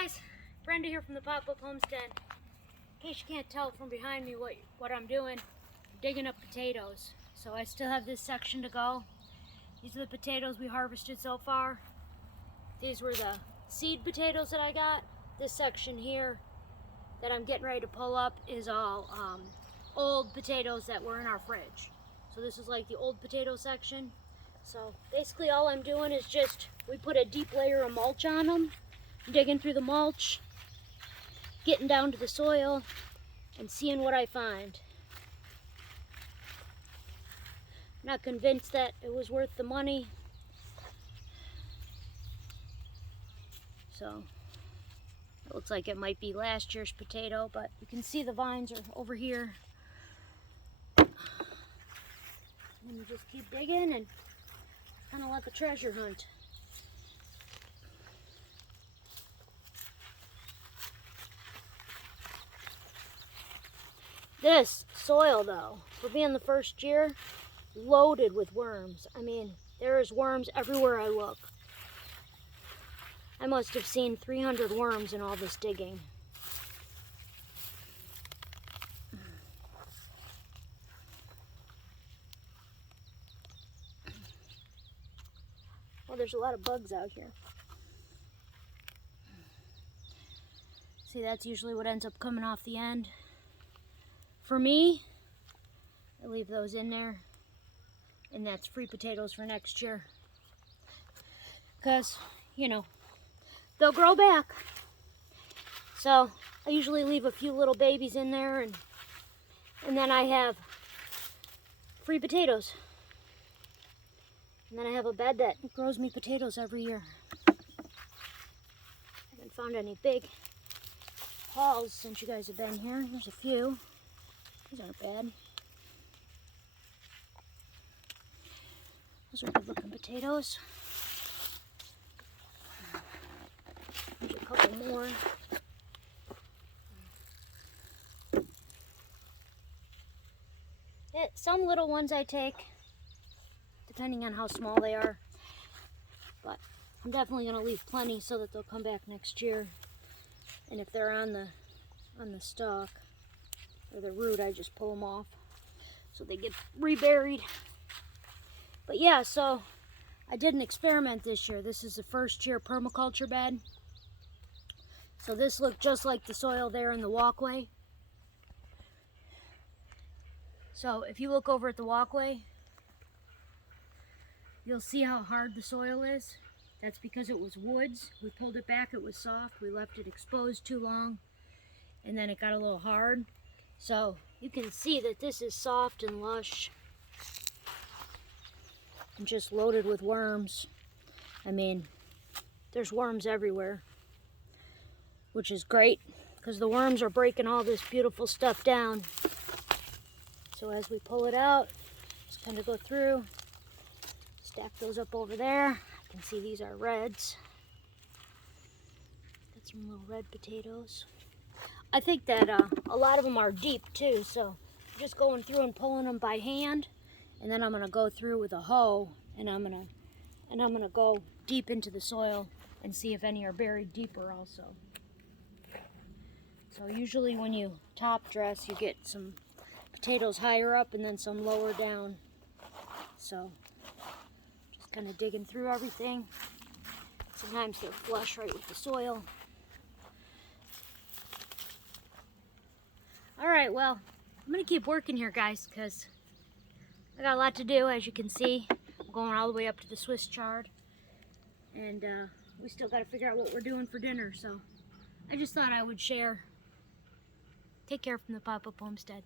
guys, Brenda here from the Pop-Up Homestead. In case you can't tell from behind me what I'm doing, I'm digging up potatoes. So I still have this section to go. These are the potatoes we harvested so far. These were the seed potatoes that I got. This section here that I'm getting ready to pull up is all old potatoes that were in our fridge. So this is like the old potato section. So basically all I'm doing is we put a deep layer of mulch on them. I'm digging through the mulch, getting down to the soil, and seeing what I find. Not convinced that it was worth the money. So it looks like it might be last year's potato, but you can see the vines are over here. And you just keep digging and kind of like a treasure hunt. This soil, though, for being the first year, loaded with worms. I mean, there is worms everywhere I look. I must have seen 300 worms in all this digging. Well, there's a lot of bugs out here. See, that's usually what ends up coming off the end. For me, I leave those in there, and that's free potatoes for next year. Because, you know, they'll grow back. So I usually leave a few little babies in there, and then I have free potatoes. And then I have a bed that grows me potatoes every year. I haven't found any big hauls since you guys have been here. There's a few. These aren't bad. Those are good looking potatoes. There's a couple more. Some little ones I take, depending on how small they are. But I'm definitely going to leave plenty so that they'll come back next year. And if they're on the stalk or the root, I just pull them off so they get reburied. But yeah, so I did an experiment this year. This is the first year permaculture bed. So this looked just like the soil there in the walkway. So if you look over at the walkway, you'll see how hard the soil is. That's because it was woods. We pulled it back, it was soft. We left it exposed too long, and then it got a little hard. So you can see that this is soft and lush and just loaded with worms. I mean, there's worms everywhere, which is great because the worms are breaking all this beautiful stuff down. So as we pull it out, just kind of go through, stack those up over there. You can see these are reds. Got some little red potatoes. I think that a lot of them are deep too, so I'm just going through and pulling them by hand, and then I'm gonna go through with a hoe, and I'm gonna go deep into the soil and see if any are buried deeper also. So usually when you top dress, you get some potatoes higher up and then some lower down. So just kind of digging through everything. Sometimes they're flush right with the soil. Alright, well, I'm going to keep working here, guys, because I got a lot to do, as you can see. I'm going all the way up to the Swiss chard. And we still got to figure out what we're doing for dinner, so I just thought I would share. Take care from the Pop-Up Homestead.